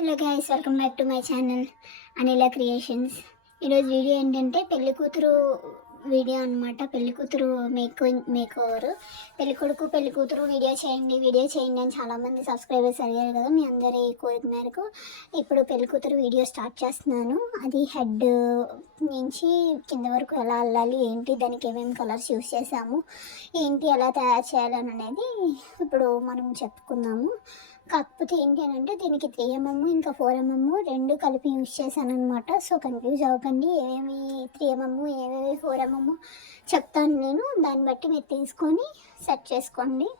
Hello guys, welcome back to my channel Anila creations. ఈరోజు video ఏంటంటే పెళ్లి కూతురు వీడియో అనమాట. పెళ్లి కూతురు మేక్ ఓవర్. పెళ్లి కొడుకు పెళ్లి కూతురు వీడియో చేయండి అని చాలామంది సబ్స్క్రైబర్స్ అడిగారు కదా. మీ అందరి కోరిక మేరకు ఇప్పుడు పెళ్లి కూతురు వీడియో స్టార్ట్ చేస్తున్నాను. అది హెడ్ నుంచి కింద వరకు ఎలా అల్లాలి, ఏంటి, దానికి ఏమేమి కలర్స్ యూస్ చేసాము, ఏంటి, ఎలా తయారు చేయాలని అనేది ఇప్పుడు మనం చెప్పుకుందాము. కాకపోతే ఏంటి అని అంటే దీనికి 3mm ఇంకా 4mm రెండు కలిపి యూజ్ చేశాను అనమాట. సో కన్ఫ్యూజ్ అవ్వకండి, ఏమేమి 3mm ఏమేమి 4mm చెప్తాను నేను. దాన్ని బట్టి మీరు తీసుకొని సెట్ చేసుకోండి.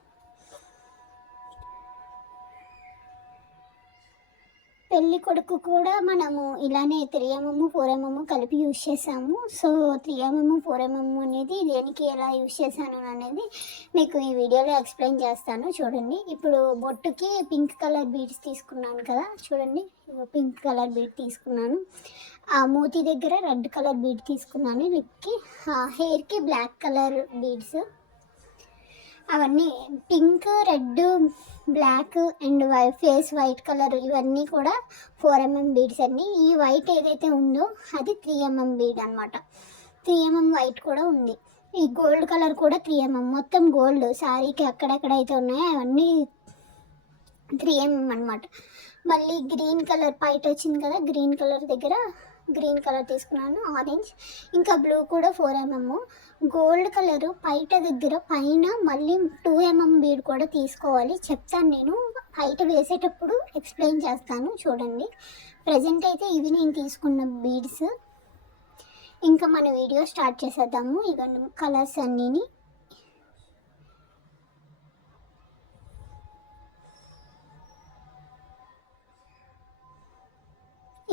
పెళ్లి కొడుకు కూడా మనము ఇలానే 3mm 4mm కలిపి యూజ్ చేసాము. సో 3mm 4mm అనేది దేనికి ఎలా యూజ్ చేశాను అనేది మీకు ఈ వీడియోలో ఎక్స్ప్లెయిన్ చేస్తాను. చూడండి, ఇప్పుడు బొట్టుకి పింక్ కలర్ బీడ్స్ తీసుకున్నాను కదా. చూడండి, పింక్ కలర్ బీడ్ తీసుకున్నాను. ఆ మూతి దగ్గర రెడ్ కలర్ బీడ్ తీసుకున్నాను. లిప్కి, హెయిర్కి బ్లాక్ కలర్ బీడ్స్. అవన్నీ pink, red, black and face white colour, ఇవన్నీ కూడా 4mm బీడ్స్ అన్నీ. ఈ వైట్ ఏదైతే ఉందో అది 3mm బీడ్ అనమాట. 3mm వైట్ కూడా ఉంది. ఈ గోల్డ్ కలర్ కూడా 3mm, మొత్తం గోల్డ్ శారీకి అక్కడెక్కడైతే ఉన్నాయో అవన్నీ 3mm అనమాట. మళ్ళీ గ్రీన్ కలర్ పైట వచ్చింది కదా, గ్రీన్ కలర్ దగ్గర గ్రీన్ కలర్ తీసుకున్నాను, ఆరెంజ్, ఇంకా బ్లూ కూడా 4mm. గోల్డ్ కలరు పైట దగ్గర పైన మళ్ళీ 2mm బీడ్ కూడా తీసుకోవాలి. చెప్తాను నేను, పైట వేసేటప్పుడు ఎక్స్ప్లెయిన్ చేస్తాను. చూడండి, ప్రజెంట్ అయితే ఇవి నేను తీసుకున్న బీడ్స్. ఇంకా మన వీడియో స్టార్ట్ చేసేద్దాము. ఇవన్నీ కలర్స్ అన్నీని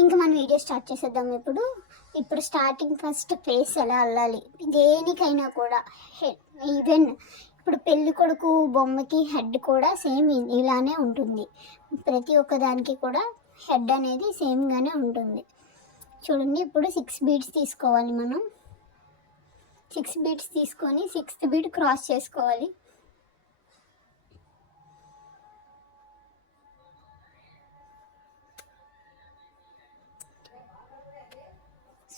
ఇంకా మన వీడియో స్టార్ట్ చేసేద్దాం. ఇప్పుడు స్టార్టింగ్ ఫస్ట్ ఫేస్ ఎలా అల్లాలి, దేనికైనా కూడా ఈవెన్ ఇప్పుడు పెళ్లి కొడుకు బొమ్మకి హెడ్ కూడా సేమ్ ఇలానే ఉంటుంది. ప్రతి ఒక్క దానికి కూడా హెడ్ అనేది సేమ్గానే ఉంటుంది. చూడండి, ఇప్పుడు 6 బీడ్స్ తీసుకోవాలి మనం. 6 బీడ్స్ తీసుకొని 6th బీడ్ క్రాస్ చేసుకోవాలి.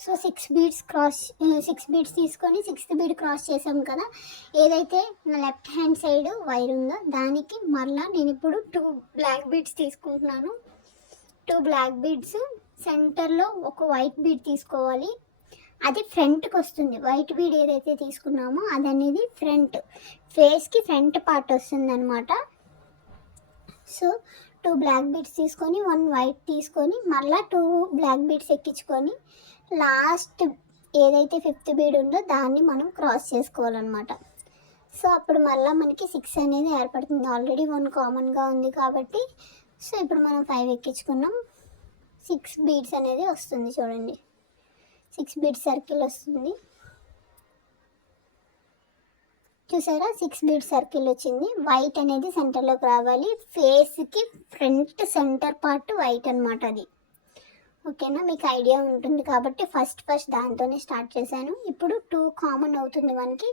సో 6 బీడ్స్ తీసుకొని 6th బీడ్ క్రాస్ చేసాం కదా. ఏదైతే నా లెఫ్ట్ హ్యాండ్ సైడ్ వైర్ ఉందో దానికి మరలా నేను ఇప్పుడు 2 బ్లాక్ బీడ్స్ తీసుకుంటున్నాను. 2 బ్లాక్ బీడ్స్ సెంటర్లో ఒక వైట్ బీడ్ తీసుకోవాలి. అది ఫ్రంట్కి వస్తుంది. వైట్ బీడ్ ఏదైతే తీసుకున్నామో అది అనేది ఫేస్కి ఫ్రంట్ పార్ట్ వస్తుంది అనమాట. సో 2 బ్లాక్ బీడ్స్ తీసుకొని 1 వైట్ తీసుకొని మళ్ళీ 2 బ్లాక్ బీడ్స్ ఎక్కించుకొని లాస్ట్ ఏదైతే 5th బీడ్ ఉందో దాన్ని మనం క్రాస్ చేసుకోవాలన్నమాట. సో అప్పుడు మళ్ళీ మనకి 6 అనేది ఏర్పడుతుంది. ఆల్రెడీ 1 కామన్గా ఉంది కాబట్టి సో ఇప్పుడు మనం 5 ఎక్కించుకున్నాం. 6 బీడ్స్ అనేది వస్తుంది. చూడండి, 6 బీడ్స్ సర్కిల్ వస్తుంది. చూసారా, 6 బీడ్స్ సర్కిల్ వచ్చింది. వైట్ అనేది సెంటర్లోకి రావాలి. ఫేస్కి ఫ్రంట్ సెంటర్ పార్ట్ వైట్ అనమాట. అది ఓకేనా, మీకు ఐడియా ఉంటుంది కాబట్టి ఫస్ట్ దాంతోనే స్టార్ట్ చేశాను. ఇప్పుడు 2 కామన్ అవుతుంది మనకి.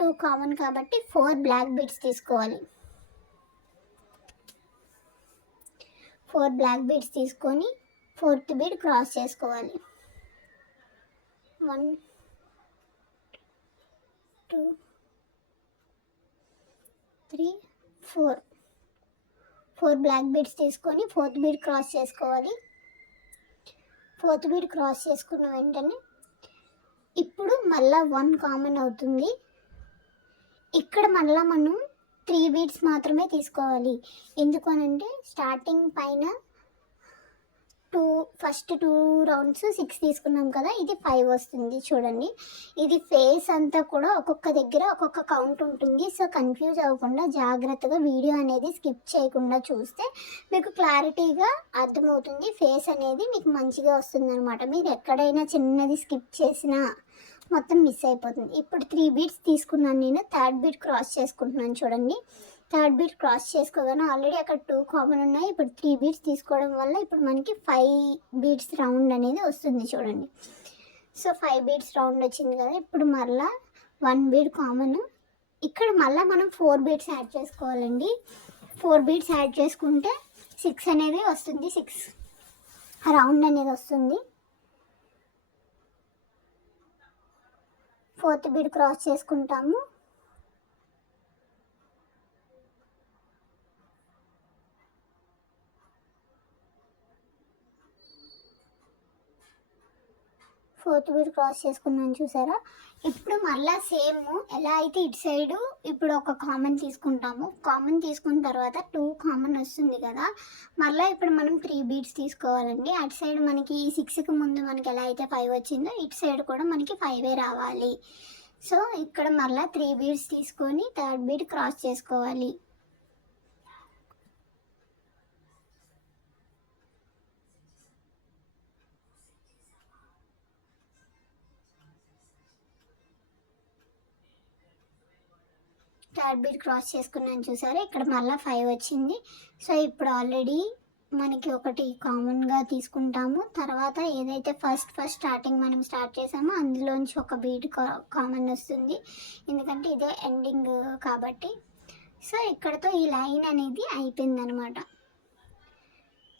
2 కామన్ కాబట్టి 4 బ్లాక్ బీడ్స్ తీసుకోవాలి. 4 బ్లాక్ బీడ్స్ తీసుకొని 4th బీడ్ క్రాస్ చేసుకోవాలి. 1 2 3 4 బ్లాక్ బీడ్స్ తీసుకొని 4th బీడ్ క్రాస్ చేసుకోవాలి. 4th బీడ్ క్రాస్ చేసుకున్న వెంటనే ఇప్పుడు మళ్ళీ 1 కామన్ అవుతుంది. ఇక్కడ మళ్ళీ మనం 3 బీడ్స్ మాత్రమే తీసుకోవాలి. ఎందుకు అనంటే స్టార్టింగ్ పైన ఫస్ట్ 2 రౌండ్స్ 6 తీసుకున్నాం కదా, ఇది 5 వస్తుంది. చూడండి, ఇది ఫేస్ అంతా కూడా ఒక్కొక్క దగ్గర ఒక్కొక్క కౌంట్ ఉంటుంది. సో కన్ఫ్యూజ్ అవ్వకుండా జాగ్రత్తగా వీడియో అనేది స్కిప్ చేయకుండా చూస్తే మీకు క్లారిటీగా అర్థమవుతుంది. ఫేస్ అనేది మీకు మంచిగా వస్తుంది అనమాట. మీరు ఎక్కడైనా చిన్నది స్కిప్ చేసినా మొత్తం మిస్ అయిపోతుంది. ఇప్పుడు 3 బీడ్స్ తీసుకున్నాను నేను. 3rd బీడ్ క్రాస్ చేసుకుంటున్నాను. చూడండి, 3rd బీడ్ క్రాస్ చేసుకోగానే ఆల్రెడీ అక్కడ 2 కామన్ ఉన్నాయి. ఇప్పుడు 3 బీడ్స్ తీసుకోవడం వల్ల ఇప్పుడు మనకి 5 బీడ్స్ రౌండ్ అనేది వస్తుంది. చూడండి, సో 5 బీడ్స్ రౌండ్ వచ్చింది కదా. ఇప్పుడు మళ్ళీ 1 బీడ్ కామన్. ఇక్కడ మళ్ళీ మనం 4 బీడ్స్ యాడ్ చేసుకోవాలండి. 4 బీడ్స్ యాడ్ చేసుకుంటే 6 అనేది వస్తుంది. 6 రౌండ్ అనేది వస్తుంది. 4th బీడ్ క్రాస్ చేసుకుంటాము. ఫోర్త్ బీడ్ క్రాస్ చేసుకున్నాను చూసారా. ఇప్పుడు మళ్ళీ సేమ్ ఎలా అయితే ఇటు సైడు ఇప్పుడు ఒక కామన్ తీసుకుంటాము. కామన్ తీసుకున్న తర్వాత 2 కామన్ వస్తుంది కదా, మళ్ళీ ఇప్పుడు మనం 3 బీడ్స్ తీసుకోవాలండి. అటు సైడ్ మనకి 6కి ముందు మనకి ఎలా అయితే 5 వచ్చిందో ఇటు సైడ్ కూడా మనకి 5 రావాలి. సో ఇక్కడ మళ్ళీ 3 బీడ్స్ తీసుకొని 3rd బీడ్ క్రాస్ చేసుకోవాలి. థర్డ్ బీడ్ క్రాస్ చేసుకున్నాను చూసారా. ఇక్కడ మళ్ళీ 5 వచ్చింది. సో ఇప్పుడు ఆల్రెడీ మనకి ఒకటి కామన్గా తీసుకుంటాము. తర్వాత ఏదైతే ఫస్ట్ స్టార్టింగ్ మనం స్టార్ట్ చేసామో అందులోంచి ఒక బీడ్ కామన్ వస్తుంది, ఎందుకంటే ఇదే ఎండింగ్ కాబట్టి. సో ఇక్కడతో ఈ లైన్ అనేది అయిపోయింది అనమాట.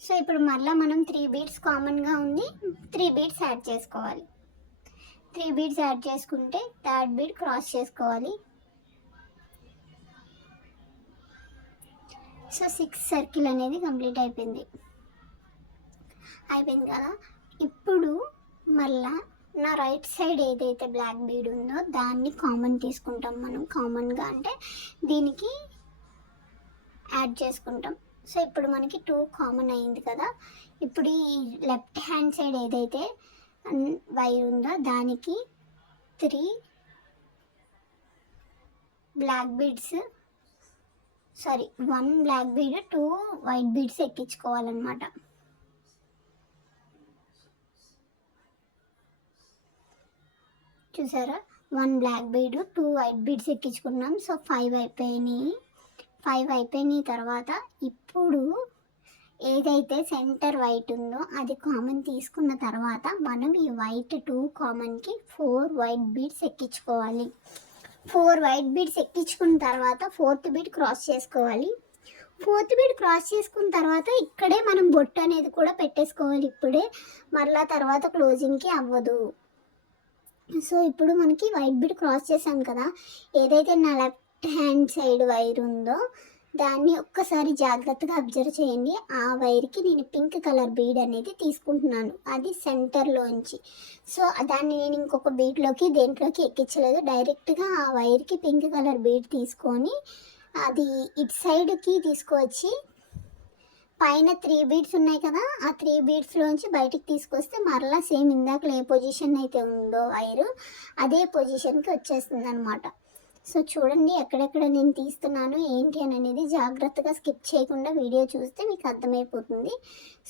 సో ఇప్పుడు మళ్ళీ మనం 3 బీడ్స్ కామన్గా ఉంది, 3 బీడ్స్ యాడ్ చేసుకోవాలి. 3 బీడ్స్ యాడ్ చేసుకుంటే 3rd బీడ్ క్రాస్ చేసుకోవాలి. సో 6 సర్కిల్ అనేది కంప్లీట్ అయిపోయింది కదా. ఇప్పుడు మళ్ళా నా రైట్ సైడ్ ఏదైతే బ్లాక్ బీడ్ ఉందో దాన్ని కామన్ తీసుకుంటాం మనం. కామన్గా అంటే దీనికి యాడ్ చేసుకుంటాం. సో ఇప్పుడు మనకి 2 కామన్ అయింది కదా. ఇప్పుడు ఈ లెఫ్ట్ హ్యాండ్ సైడ్ ఏదైతే వైర్ ఉందో దానికి 3 black beads 1 black bead 2 white beads ఎక్కించుకోవాలన్నమాట. చూసారా, 1 బ్లాక్ బీడ్ 2 వైట్ బీడ్స్ ఎక్కించుకున్నాం. సో 5 అయిపోయినాయి. 5 అయిపోయిన తర్వాత ఇప్పుడు ఏదైతే సెంటర్ వైట్ ఉందో అది కామన్ తీసుకున్న తర్వాత మనం ఈ వైట్ 2 కామన్కి 4 వైట్ బీడ్స్ ఎక్కించుకోవాలి. 4 వైట్ బీడ్స్ ఎక్కించుకున్న తర్వాత 4th బీడ్ క్రాస్ చేసుకోవాలి. 4th బీడ్ క్రాస్ చేసుకున్న తర్వాత ఇక్కడే మనం బొట్టు అనేది కూడా పెట్టేసుకోవాలి. ఇప్పుడే మళ్ళా తర్వాత క్లోజింగ్కి అవ్వదు. సో ఇప్పుడు మనకి వైట్ బీడ్ క్రాస్ చేసాం కదా, ఏదైతే నా లెఫ్ట్ హ్యాండ్ సైడ్ వైర్ ఉందో దాన్ని ఒక్కసారి జాగ్రత్తగా అబ్జర్వ్ చేయండి. ఆ వైర్కి నేను పింక్ కలర్ బీడ్ అనేది తీసుకుంటున్నాను, అది సెంటర్లోంచి. సో దాన్ని నేను ఇంకొక బీడ్లోకి దేంట్లోకి ఎక్కించలేదు, డైరెక్ట్గా ఆ వైర్కి పింక్ కలర్ బీడ్ తీసుకొని అది ఇటు సైడ్కి తీసుకువచ్చి పైన 3 బీడ్స్ ఉన్నాయి కదా, ఆ 3 బీడ్స్లోంచి బయటికి తీసుకొస్తే మరలా సేమ్ ఇందాక ఏ పొజిషన్ అయితే ఉందో వైరు అదే పొజిషన్కి వచ్చేస్తుంది అనమాట. సో చూడండి ఎక్కడెక్కడ నేను తీస్తున్నాను ఏంటి అని అనేది జాగ్రత్తగా స్కిప్ చేయకుండా వీడియో చూస్తే మీకు అర్థమైపోతుంది.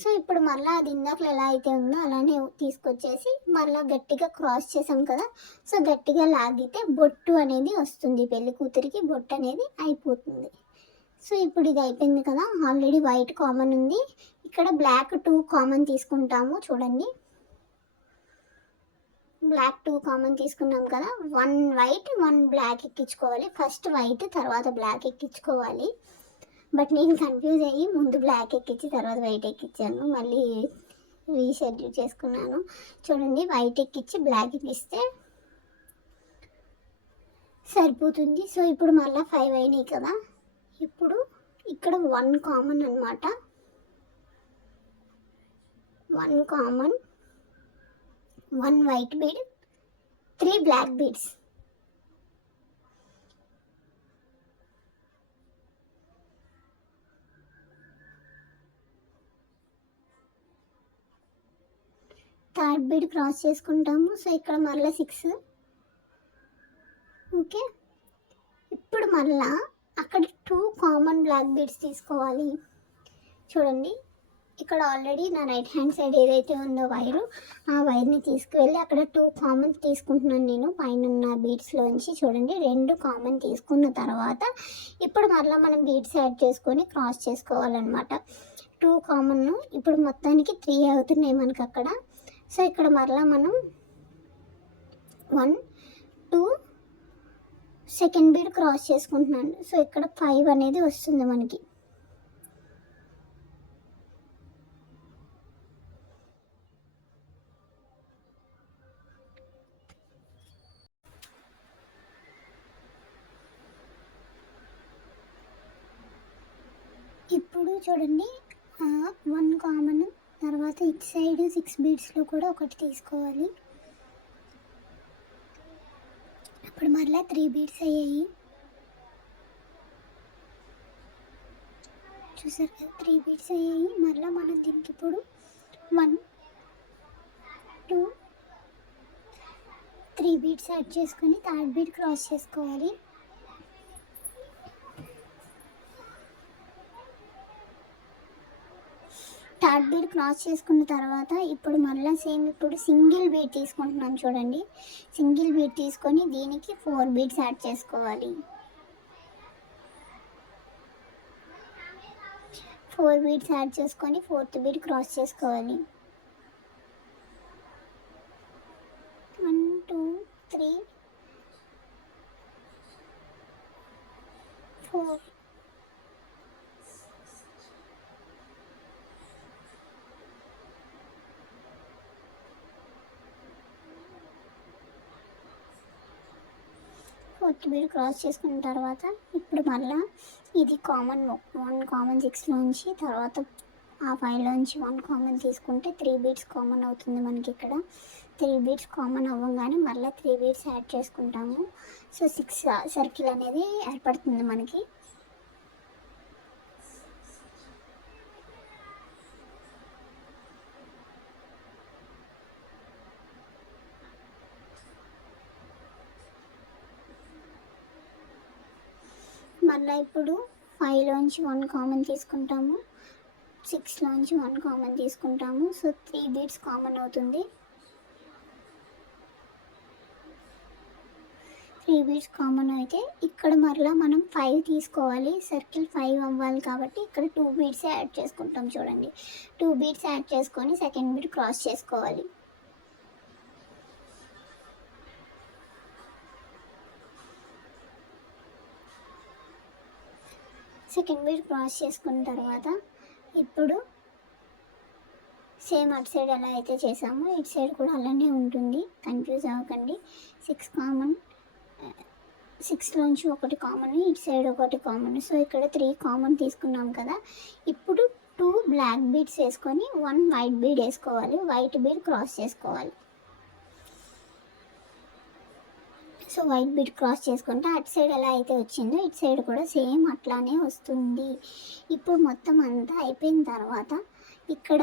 సో ఇప్పుడు మళ్ళీ అది ఇందాక ఎలా అయితే ఉందో అలానే తీసుకొచ్చేసి మళ్ళీ గట్టిగా క్రాస్ చేసాం కదా, సో గట్టిగా లాగితే బొట్టు అనేది వస్తుంది, పెళ్లి కూతురికి బొట్టు అనేది అయిపోతుంది. సో ఇప్పుడు ఇది అయిపోయింది కదా, ఆల్రెడీ వైట్ కామన్ ఉంది, ఇక్కడ బ్లాక్ 2 కామన్ తీసుకుంటాము. చూడండి బ్లాక్ 2 కామన్ తీసుకున్నాం కదా, 1 వైట్ 1 బ్లాక్ ఎక్కించుకోవాలి. ఫస్ట్ వైట్ తర్వాత బ్లాక్ ఎక్కించుకోవాలి. బట్ నేను కన్ఫ్యూజ్ అయ్యి ముందు బ్లాక్ ఎక్కించి తర్వాత వైట్ ఎక్కించాను, మళ్ళీ రీషెడ్యూల్ చేసుకున్నాను. చూడండి వైట్ ఎక్కించి బ్లాక్ ఎక్కిస్తే సరిపోతుంది. సో ఇప్పుడు మళ్ళీ 5 అయినాయి కదా, ఇప్పుడు ఇక్కడ 1 కామన్ అనమాట. 1 common 1 white bead 3 black beads. Third bead cross చేసుకుంటాము. సో ఇక్కడ మళ్ళీ 6. ఓకే, ఇప్పుడు మళ్ళా అక్కడ 2 కామన్ బ్లాక్ బీడ్స్ తీసుకోవాలి. చూడండి ఇక్కడ ఆల్రెడీ నా రైట్ హ్యాండ్ సైడ్ ఏదైతే ఉందో వైరు, ఆ వైర్ని తీసుకువెళ్ళి అక్కడ 2 కామన్ తీసుకుంటున్నాను నేను పైన ఉన్న బీడ్స్లోంచి. చూడండి 2 కామన్ తీసుకున్న తర్వాత ఇప్పుడు మళ్ళీ మనం బీడ్స్ యాడ్ చేసుకొని క్రాస్ చేసుకోవాలన్నమాట. 2 కామన్ ఇప్పుడు మొత్తానికి 3 అవుతున్నాయి మనకు అక్కడ. సో ఇక్కడ మళ్ళీ మనం 1 2 సెకండ్ బీడ్ క్రాస్ చేసుకుంటున్నాను. సో ఇక్కడ 5 అనేది వస్తుంది మనకి. ఇప్పుడు చూడండి 1 కామన్, తర్వాత ఇటు సైడ్ 6 బీడ్స్లో కూడా ఒకటి తీసుకోవాలి. ఇప్పుడు మరలా 3 బీడ్స్ అయ్యాయి. చూసారు కదా 3 బీడ్స్ అయ్యాయి. మరలా మనం దీనికి ఇప్పుడు 1 2 3 బీడ్స్ యాడ్ చేసుకొని థర్డ్ బీడ్ క్రాస్ చేసుకోవాలి. థర్డ్ బీడ్ క్రాస్ చేసుకున్న తర్వాత ఇప్పుడు మళ్ళీ సేమ్ ఇప్పుడు సింగిల్ బీడ్ తీసుకుంటున్నాం చూడండి. సింగిల్ బీడ్ తీసుకొని దీనికి 4 బీడ్స్ యాడ్ చేసుకోవాలి. 4 బీడ్స్ యాడ్ చేసుకొని ఫోర్త్ బీడ్ క్రాస్ చేసుకోవాలి. 1 2 3 4 ఫోర్త్ బీడ్ క్రాస్ చేసుకున్న తర్వాత ఇప్పుడు మళ్ళీ ఇది కామన్ 1 కామన్ 6లోంచి తర్వాత ఆ 5లోంచి 1 కామన్ తీసుకుంటే 3 బీడ్స్ కామన్ అవుతుంది మనకి. ఇక్కడ 3 బీడ్స్ కామన్ అవ్వగానే మళ్ళీ 3 బీడ్స్ యాడ్ చేసుకుంటాము. సో 6 సర్కిల్ అనేది ఏర్పడుతుంది మనకి. మళ్ళీ ఇప్పుడు 5లోంచి 1 కామన్ తీసుకుంటాము, 6లోంచి 1 కామన్ తీసుకుంటాము. సో 3 బీడ్స్ కామన్ అవుతుంది. 3 బీడ్స్ కామన్ అయితే ఇక్కడ మరలా మనం 5 తీసుకోవాలి. సర్కిల్ 5 అవ్వాలి కాబట్టి ఇక్కడ 2 బీడ్స్ యాడ్ చేసుకుంటాం చూడండి. 2 బీడ్స్ యాడ్ చేసుకొని సెకండ్ బీడ్ క్రాస్ చేసుకోవాలి. సెకండ్ బీడ్ క్రాస్ చేసుకున్న తర్వాత ఇప్పుడు సేమ్ అటు సైడ్ ఎలా అయితే చేసామో ఇటు సైడ్ కూడా అలానే ఉంటుంది, కన్ఫ్యూజ్ అవ్వకండి. 6 కామన్, 6లోంచి 1 కామన్, ఇటు సైడ్ 1 కామన్. సో ఇక్కడ 3 కామన్ తీసుకున్నాం కదా. ఇప్పుడు 2 బ్లాక్ బీడ్స్ వేసుకొని 1 వైట్ బీడ్ వేసుకోవాలి. వైట్ బీడ్ క్రాస్ చేసుకోవాలి. సో వైట్ బీడ్ క్రాస్ చేసుకుంటే అటు సైడ్ ఎలా అయితే వచ్చిందో ఇటు సైడ్ కూడా సేమ్ అట్లానే వస్తుంది. ఇప్పుడు మొత్తం అంతా అయిపోయిన తర్వాత ఇక్కడ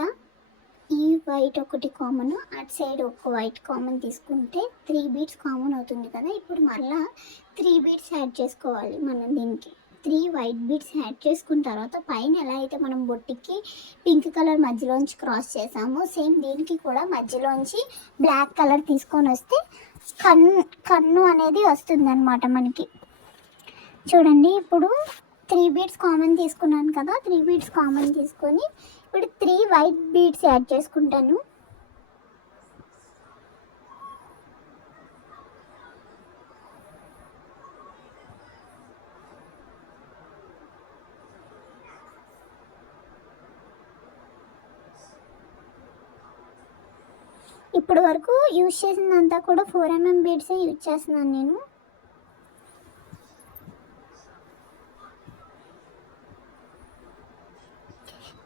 ఈ వైట్ 1 కామన్, అటు సైడ్ 1 వైట్ కామన్ తీసుకుంటే 3 బీడ్స్ కామన్ అవుతుంది కదా. ఇప్పుడు మళ్ళీ 3 బీడ్స్ యాడ్ చేసుకోవాలి మనం దీనికి. 3 వైట్ బీడ్స్ యాడ్ చేసుకున్న తర్వాత పైన ఎలా అయితే మనం బొట్టికి పింక్ కలర్ మధ్యలోంచి క్రాస్ చేసామో సేమ్ దీనికి కూడా మధ్యలోంచి బ్లాక్ కలర్ తీసుకొని వస్తే కన్ను అనేది వస్తుంది అన్నమాట మనకి. చూడండి ఇప్పుడు 3 బీడ్స్ కామన్ తీసుకున్నాను కదా. 3 బీడ్స్ కామన్ తీసుకొని ఇప్పుడు 3 వైట్ బీడ్స్ యాడ్ చేసుకుంటాను. ఇప్పటి వరకు యూజ్ చేసిందంతా కూడా 4mm బీడ్సే యూజ్ చేస్తున్నాను నేను.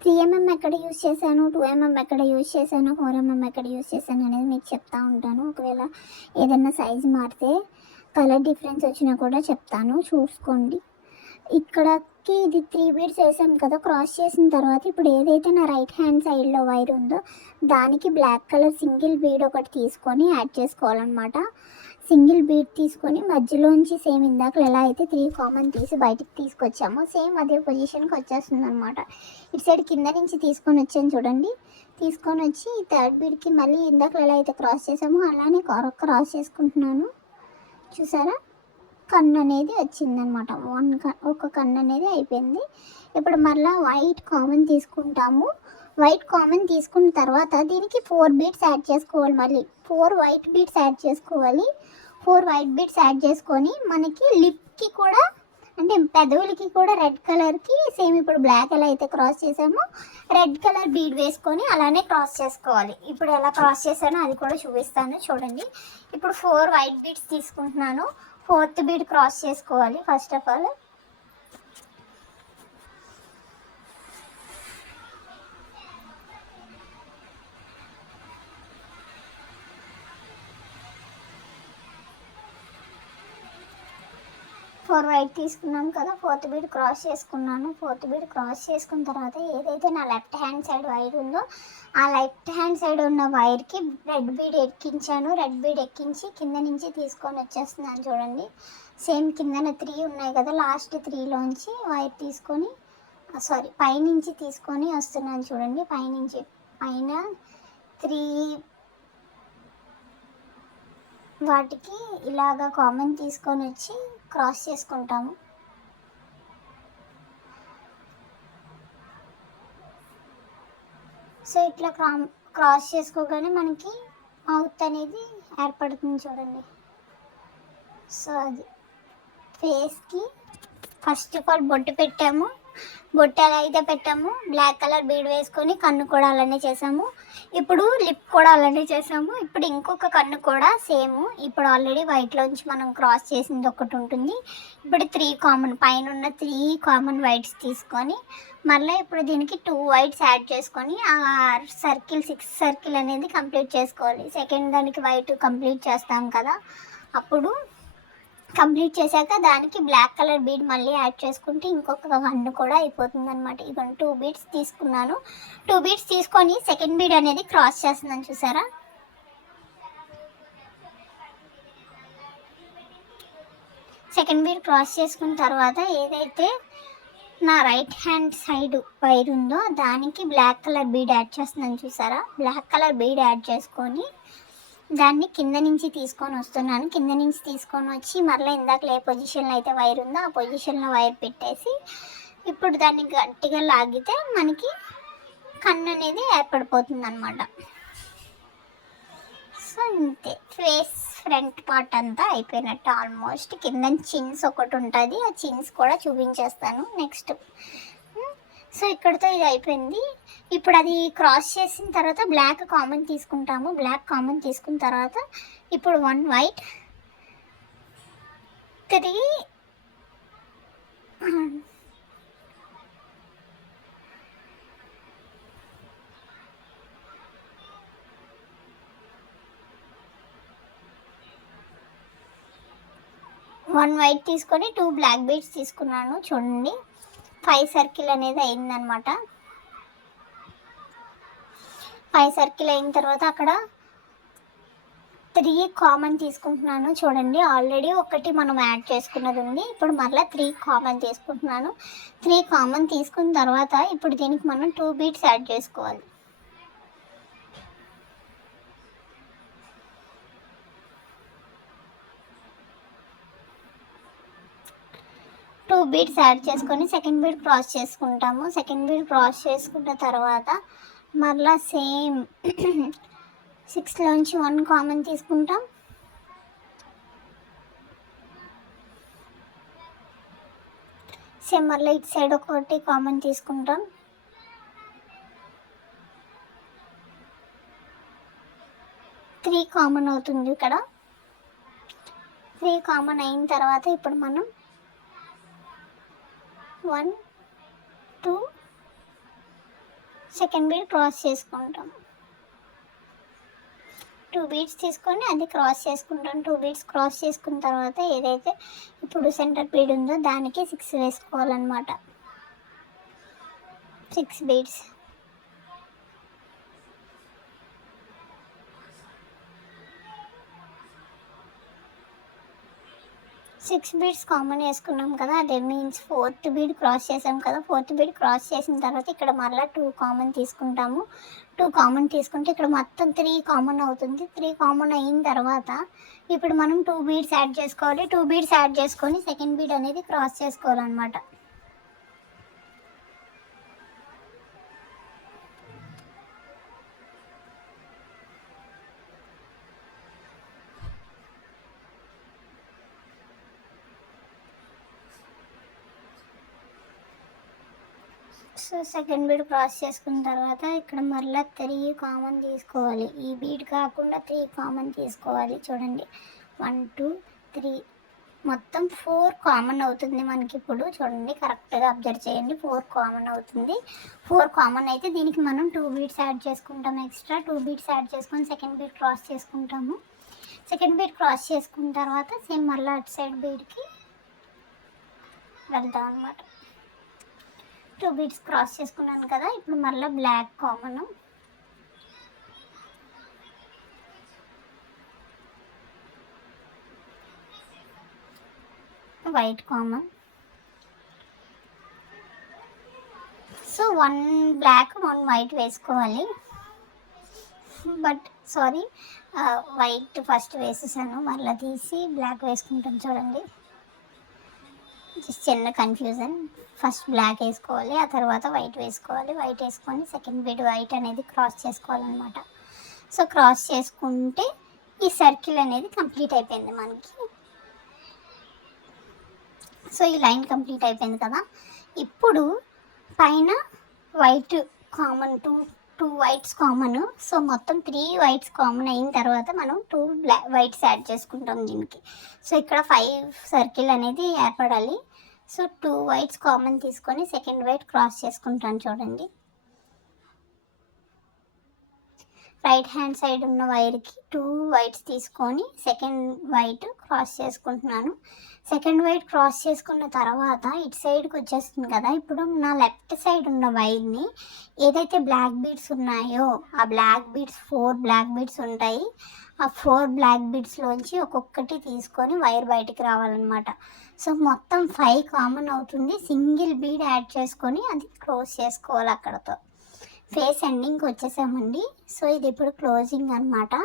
త్రీ ఎంఎం ఎక్కడ యూజ్ చేశాను, 2mm ఎక్కడ యూజ్ చేశాను, 4mm ఎక్కడ యూజ్ చేశాను అనేది మీకు చెప్తా ఉంటాను. ఒకవేళ ఏదైనా సైజు మారితే కలర్ డిఫరెన్స్ వచ్చినా కూడా చెప్తాను, చూసుకోండి. ఇక్కడకి ఇది 3 బీడ్స్ వేసాం కదా. క్రాస్ చేసిన తర్వాత ఇప్పుడు ఏదైతే నా రైట్ హ్యాండ్ సైడ్లో వైర్ ఉందో దానికి బ్లాక్ కలర్ సింగిల్ బీడ్ ఒకటి తీసుకొని యాడ్ చేసుకోవాలన్నమాట. సింగిల్ బీడ్ తీసుకొని మధ్యలోంచి సేమ్ ఇందాక ఎలా అయితే 3 కామన్ తీసి బయటికి తీసుకొచ్చామో సేమ్ అదే పొజిషన్కి వచ్చేస్తుంది అనమాట. ఇటు సైడ్ కింద నుంచి తీసుకొని వచ్చాను చూడండి. తీసుకొని వచ్చి ఈ థర్డ్ బీడ్కి మళ్ళీ ఇందాక ఎలా అయితే క్రాస్ చేసామో అలానే క్రాస్ చేసుకుంటున్నాను. చూసారా, కన్ను అనేది వచ్చిందనమాట. ఒక కన్ను అనేది అయిపోయింది. ఇప్పుడు మళ్ళీ వైట్ కామన్ తీసుకుంటాము. వైట్ కామన్ తీసుకున్న తర్వాత దీనికి 4 బీడ్స్ యాడ్ చేసుకోవాలి. మళ్ళీ 4 వైట్ బీడ్స్ యాడ్ చేసుకోవాలి. 4 వైట్ బీడ్స్ యాడ్ చేసుకొని మనకి లిప్కి కూడా అంటే పెదవులకి కూడా రెడ్ కలర్కి సేమ్ ఇప్పుడు బ్లాక్ ఎలా అయితే క్రాస్ చేసామో రెడ్ కలర్ బీడ్ వేసుకొని అలానే క్రాస్ చేసుకోవాలి. ఇప్పుడు ఎలా క్రాస్ చేశానో అది కూడా చూపిస్తాను చూడండి. ఇప్పుడు 4 వైట్ బీడ్స్ తీసుకుంటున్నాను. 4th బీడ్ క్రాస్ చేసుకోవాలి. ఫస్ట్ ఆఫ్ ఆల్ 4 వైట్ తీసుకున్నాం కదా, 4th బీడ్ క్రాస్ చేసుకున్నాను. 4th బీడ్ క్రాస్ చేసుకున్న తర్వాత ఏదైతే నా లెఫ్ట్ హ్యాండ్ సైడ్ వైర్ ఉందో ఆ లెఫ్ట్ హ్యాండ్ సైడ్ ఉన్న వైర్కి రెడ్ బీడ్ ఎక్కించాను. రెడ్ బీడ్ ఎక్కించి కింద నుంచి తీసుకొని వచ్చేస్తున్నాను చూడండి. సేమ్ కిందన 3 ఉన్నాయి కదా, లాస్ట్ 3లోంచి వైర్ తీసుకొని పైనుంచి తీసుకొని వస్తున్నాను చూడండి. పైన 3 వాటికి ఇలాగా కామన్ తీసుకొని వచ్చి క్రాస్ చేసుకుంటాము. సో ఇట్లా క్రాస్ చేసుకోగానే మనకి మౌత్ అనేది ఏర్పడుతుంది చూడండి. సో అది ఫేస్కి ఫస్ట్ ఆఫ్ ఆల్ బొట్టు పెట్టాము. బొట్టు ఎలా అయితే పెట్టాము, బ్లాక్ కలర్ బీడ్ వేసుకొని కన్ను కూడా అలానే చేసాము. ఇప్పుడు లిప్ కూడా అలానే చేసాము. ఇప్పుడు ఇంకొక కన్ను కూడా సేమ్. ఇప్పుడు ఆల్రెడీ వైట్లోంచి మనం క్రాస్ చేసింది ఒకటి ఉంటుంది. ఇప్పుడు 3 కామన్ పైన ఉన్న 3 కామన్ వైట్స్ తీసుకొని మళ్ళీ ఇప్పుడు దీనికి 2 వైట్స్ యాడ్ చేసుకొని ఆ సర్కిల్ 6 సర్కిల్ అనేది కంప్లీట్ చేసుకోవాలి. సెకండ్ దానికి వైట్ కంప్లీట్ చేస్తాం కదా, అప్పుడు కంప్లీట్ చేశాక దానికి బ్లాక్ కలర్ బీడ్ మళ్ళీ యాడ్ చేసుకుంటే ఇంకొక కన్ను కూడా అయిపోతుంది అనమాట. ఇవన్నీ 2 బీడ్స్ తీసుకున్నాను. 2 బీడ్స్ తీసుకొని సెకండ్ బీడ్ అనేది క్రాస్ చేస్తున్నాను చూసారా. సెకండ్ బీడ్ క్రాస్ చేసుకున్న తర్వాత ఏదైతే నా రైట్ హ్యాండ్ సైడ్ వైర్ ఉందో దానికి బ్లాక్ కలర్ బీడ్ యాడ్ చేస్తున్నాను చూసారా. బ్లాక్ కలర్ బీడ్ యాడ్ చేసుకొని దాన్ని కింద నుంచి తీసుకొని వస్తున్నాను. కింద నుంచి తీసుకొని వచ్చి మరలా ఇందాక ఏ పొజిషన్లో అయితే వైర్ ఉందో ఆ పొజిషన్లో వైర్ పెట్టేసి ఇప్పుడు దాన్ని గట్టిగా లాగితే మనకి కన్ను అనేది ఏర్పడిపోతుంది అనమాట. సో అంతే, ఫేస్ ఫ్రంట్ పార్ట్ అంతా అయిపోయినట్టు ఆల్మోస్ట్. కింద చిన్స్ ఒకటి ఉంటుంది, ఆ చిన్స్ కూడా చూపించేస్తాను నెక్స్ట్. సో ఇక్కడితో ఇది అయిపోయింది. ఇప్పుడు అది క్రాస్ చేసిన తర్వాత బ్లాక్ కామన్ తీసుకుంటాము. బ్లాక్ కామన్ తీసుకున్న తర్వాత ఇప్పుడు 1 వైట్ 3 1 వైట్ తీసుకొని 2 బ్లాక్ బీడ్స్ తీసుకున్నాను చూడండి. 5 సర్కిల్ అనేది అయిందనమాట. 5 సర్కిల్ అయిన తర్వాత అక్కడ 3 కామన్ తీసుకుంటున్నాను చూడండి. ఆల్రెడీ ఒకటి మనం యాడ్ చేసుకున్నది ఉంది, ఇప్పుడు మరలా 3 కామన్ తీసుకుంటున్నాను. 3 కామన్ తీసుకున్న తర్వాత ఇప్పుడు దీనికి మనం 2 బీడ్స్ యాడ్ చేసుకోవాలి. 2 బీడ్స్ యాడ్ చేసుకొని సెకండ్ బీడ్ క్రాస్ చేసుకుంటాము. సెకండ్ బీడ్ క్రాస్ చేసుకున్న తర్వాత మరలా సేమ్ 6లోంచి 1 కామన్ తీసుకుంటాం. సేమ్ మరలా ఇటు సైడ్ ఒకటి కామన్ తీసుకుంటాం. త్రీ కామన్ అవుతుంది ఇక్కడ. 3 కామన్ అయిన తర్వాత ఇప్పుడు మనం 1 2 సెకండ్ బీడ్ క్రాస్ చేసుకుంటాం. 2 బీడ్స్ తీసుకొని అది క్రాస్ చేసుకుంటాం. 2 బీడ్స్ క్రాస్ చేసుకున్న తర్వాత ఏదైతే ఇప్పుడు సెంటర్ బీడ్ ఉందో దానికి 6 వేసుకోవాలన్నమాట. 6 బీడ్స్. 6 బీడ్స్ కామన్ వేసుకున్నాం కదా, అదే మీన్స్ 4th బీడ్ క్రాస్ చేసాం కదా. 4th బీడ్ క్రాస్ చేసిన తర్వాత ఇక్కడ మరలా 2 కామన్ తీసుకుంటాము. 2 కామన్ తీసుకుంటే ఇక్కడ మొత్తం 3 కామన్ అవుతుంది. 3 కామన్ అయిన తర్వాత ఇప్పుడు మనం 2 బీడ్స్ యాడ్ చేసుకోవాలి. 2 బీడ్స్ యాడ్ చేసుకొని సెకండ్ బీడ్ అనేది క్రాస్ చేసుకోవాలన్నమాట. సో సెకండ్ బీడ్ క్రాస్ చేసుకున్న తర్వాత ఇక్కడ మరలా 3 కామన్ తీసుకోవాలి. ఈ బీడ్ కాకుండా 3 కామన్ తీసుకోవాలి. చూడండి 1 2 3 మొత్తం 4 కామన్ అవుతుంది మనకి. ఇప్పుడు చూడండి కరెక్ట్గా అబ్జర్వ్ చేయండి, 4 కామన్ అవుతుంది. 4 కామన్ అయితే దీనికి మనం 2 బీడ్స్ యాడ్ చేసుకుంటాం. ఎక్స్ట్రా 2 బీడ్స్ యాడ్ చేసుకొని సెకండ్ బీడ్ క్రాస్ చేసుకుంటాము. సెకండ్ బీడ్ క్రాస్ చేసుకున్న తర్వాత సేమ్ మళ్ళీ అటు సైడ్ బీడ్కి వెళ్తాం అనమాట. 2 బీడ్స్ క్రాస్ చేసుకున్నాను కదా. ఇప్పుడు మళ్ళీ black common, white common. So 1 black 1 white వేసుకోవాలి. బట్ సారీ, వైట్ ఫస్ట్ వేసేసాను, మళ్ళీ తీసి బ్లాక్ వేసుకుంటాను. చూడండి, జస్ట్ చిన్న కన్ఫ్యూజన్. ఫస్ట్ బ్లాక్ వేసుకోవాలి, ఆ తర్వాత వైట్ వేసుకోవాలి. వైట్ వేసుకొని సెకండ్ బీడ్ వైట్ అనేది క్రాస్ చేసుకోవాలన్నమాట. సో క్రాస్ చేసుకుంటే ఈ సర్కిల్ అనేది కంప్లీట్ అయిపోయింది మనకి. సో ఈ లైన్ కంప్లీట్ అయిపోయింది కదా. ఇప్పుడు పైన white common, two whites common. So మొత్తం 3 వైట్స్ కామన్ అయిన తర్వాత మనం 2 వైట్స్ యాడ్ చేసుకుంటాం దీనికి. సో ఇక్కడ 5 సర్కిల్ అనేది ఏర్పడాలి. సో 2 వైట్స్ కామన్ తీసుకొని సెకండ్ వైట్ క్రాస్ చేసుకుంటాను. చూడండి, రైట్ హ్యాండ్ సైడ్ ఉన్న వైర్కి 2 వైట్స్ తీసుకొని సెకండ్ వైట్ క్రాస్ చేసుకుంటున్నాను. సెకండ్ వైట్ క్రాస్ చేసుకున్న తర్వాత ఇటు సైడ్కి వచ్చేస్తుంది కదా. ఇప్పుడు నా లెఫ్ట్ సైడ్ ఉన్న వైర్ని ఏదైతే బ్లాక్ బీడ్స్ ఉన్నాయో ఆ బ్లాక్ బీడ్స్ 4 బ్లాక్ బీడ్స్ ఉంటాయి. ఆ 4 బ్లాక్ బీడ్స్లోంచి ఒక్కొక్కటి తీసుకొని వైర్ బయటికి రావాలన్నమాట. సో మొత్తం 5 కామన్ అవుతుంది. సింగిల్ బీడ్ యాడ్ చేసుకొని అది క్లోజ్ చేసుకోవాలి. అక్కడతో ఫేస్ ఎండింగ్కి వచ్చేసామండి. సో ఇది ఇప్పుడు క్లోజింగ్ అనమాట.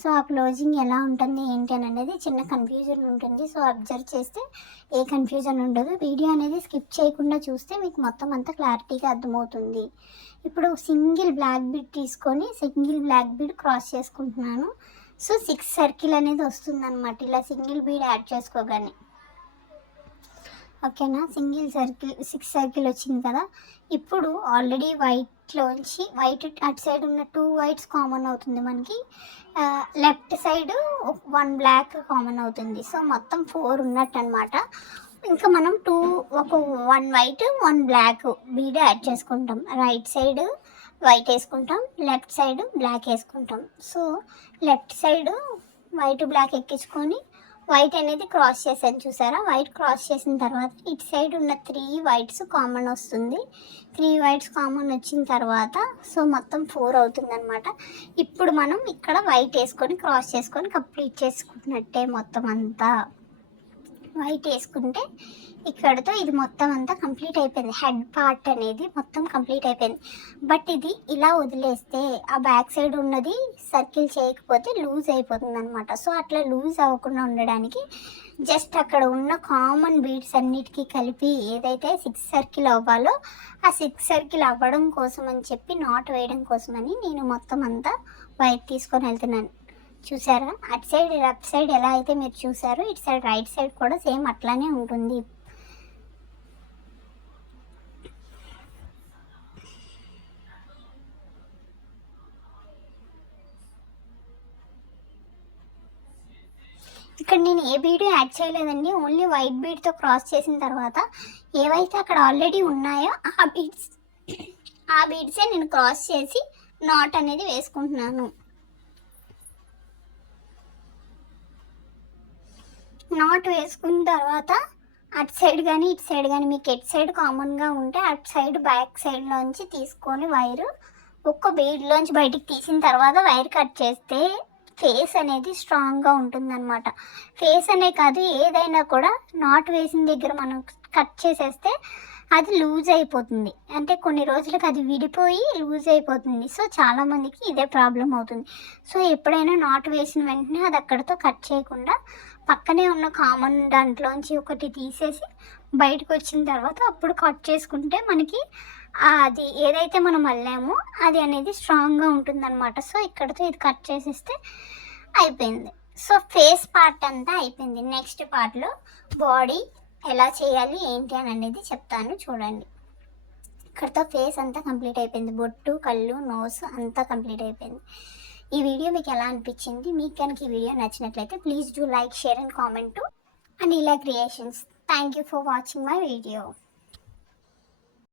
సో ఆ క్లోజింగ్ ఎలా ఉంటుంది ఏంటి అని అనేది చిన్న కన్ఫ్యూజన్ ఉంటుంది. సో అబ్జర్వ్ చేస్తే ఏ కన్ఫ్యూజన్ ఉండదు. వీడియో అనేది స్కిప్ చేయకుండా చూస్తే మీకు మొత్తం అంతా క్లారిటీగా అర్థమవుతుంది. ఇప్పుడు సింగిల్ బ్లాక్ బీడ్ తీసుకొని సింగిల్ బ్లాక్ బీడ్ క్రాస్ చేసుకుంటున్నాను. సో 6 సర్కిల్ అనేది వస్తుంది అనమాట, ఇలా సింగిల్ బీడ్ యాడ్ చేసుకోగానే. ఓకేనా, సింగిల్ సర్కిల్ 6 సర్కిల్ వచ్చింది కదా. ఇప్పుడు ఆల్రెడీ వైట్లోంచి వైట్ అటు సైడ్ ఉన్న 2 వైట్స్ కామన్ అవుతుంది మనకి. లెఫ్ట్ సైడ్ 1 బ్లాక్ కామన్ అవుతుంది. సో మొత్తం 4 ఉన్నట్టు అనమాట. ఇంకా మనం 1 వైట్ 1 బ్లాక్ బీడ్ యాడ్ చేసుకుంటాం. రైట్ సైడ్ వైట్ వేసుకుంటాం, లెఫ్ట్ సైడ్ బ్లాక్ వేసుకుంటాం. So left side white black ఎక్కించుకొని వైట్ అనేది క్రాస్ చేసాను, చూసారా. వైట్ క్రాస్ చేసిన తర్వాత ఇటు సైడ్ ఉన్న 3 వైట్స్ కామన్ వస్తుంది. 3 వైట్స్ కామన్ వచ్చిన తర్వాత సో మొత్తం 4 అవుతుంది అనమాట. ఇప్పుడు మనం ఇక్కడ వైట్ వేసుకొని క్రాస్ చేసుకొని కంప్లీట్ చేసుకున్నట్టే. మొత్తం అంతా వైట్ వేసుకుంటే ఇక్కడతో ఇది మొత్తం అంతా కంప్లీట్ అయిపోయింది. హెడ్ పార్ట్ అనేది మొత్తం కంప్లీట్ అయిపోయింది. బట్ ఇది ఇలా వదిలేస్తే ఆ బ్యాక్ సైడ్ ఉన్నది సర్కిల్ చేయకపోతే లూజ్ అయిపోతుంది అనమాట. సో అట్లా లూజ్ అవ్వకుండా ఉండడానికి జస్ట్ అక్కడ ఉన్న కామన్ బీడ్స్ అన్నిటికీ కలిపి ఏదైతే 6 సర్కిల్ అవ్వాలో ఆ 6 సర్కిల్ అవ్వడం కోసం అని చెప్పి నాట్ వేయడం కోసమని నేను మొత్తం అంతా వైట్ తీసుకొని వెళ్తున్నాను. చూసారా, అటు సైడ్ లెఫ్ట్ సైడ్ ఎలా అయితే మీరు చూసారో ఇటు సైడ్ రైట్ సైడ్ కూడా సేమ్ అట్లానే ఉంటుంది. ఇక్కడ నేను ఏ బీడ్ యాడ్ చేయలేదండి, ఓన్లీ వైట్ బీడ్తో క్రాస్ చేసిన తర్వాత ఏవైతే అక్కడ ఆల్రెడీ ఉన్నాయో ఆ బీడ్సే నేను క్రాస్ చేసి నాట్ అనేది వేసుకుంటున్నాను. నాట్ వేసుకున్న తర్వాత అటు సైడ్ కానీ ఇటు సైడ్ కానీ మీకు ఎటు సైడ్ కామన్గా ఉంటే అటు సైడ్ బ్యాక్ సైడ్లోంచి తీసుకొని వైరు ఒక్క బీడ్లోంచి బయటికి తీసిన తర్వాత వైర్ కట్ చేస్తే ఫేస్ అనేది స్ట్రాంగ్గా ఉంటుందన్నమాట. ఫేస్ అనే కాదు, ఏదైనా కూడా నాట్ వేసిన దగ్గర మనం కట్ చేసేస్తే అది లూజ్ అయిపోతుంది. అంటే కొన్ని రోజులకు అది విడిపోయి లూజ్ అయిపోతుంది. సో చాలామందికి ఇదే ప్రాబ్లం అవుతుంది. సో ఎప్పుడైనా నాట్ వేసిన వెంటనే అది అక్కడితో కట్ చేయకుండా పక్కనే ఉన్న కామన్ దాంట్లోంచి ఒకటి తీసేసి బయటకు వచ్చిన తర్వాత అప్పుడు కట్ చేసుకుంటే మనకి అది ఏదైతే మనం అల్లామో అది అనేది స్ట్రాంగ్గా ఉంటుందన్నమాట. సో ఇక్కడితో ఇది కట్ చేసేస్తే అయిపోయింది. సో ఫేస్ పార్ట్ అంతా అయిపోయింది. నెక్స్ట్ పార్ట్లో బాడీ ఎలా చేయాలి ఏంటి అని అనేది చెప్తాను, చూడండి. ఇక్కడితో ఫేస్ అంతా కంప్లీట్ అయిపోయింది. బొట్టు, కళ్ళు, నోస్ అంతా కంప్లీట్ అయిపోయింది. ఈ వీడియో మీకు ఎలా అనిపించింది? మీకు కనుక ఈ వీడియో నచ్చినట్లయితే please do like, share and comment to Anila creations. Thank you for watching my video.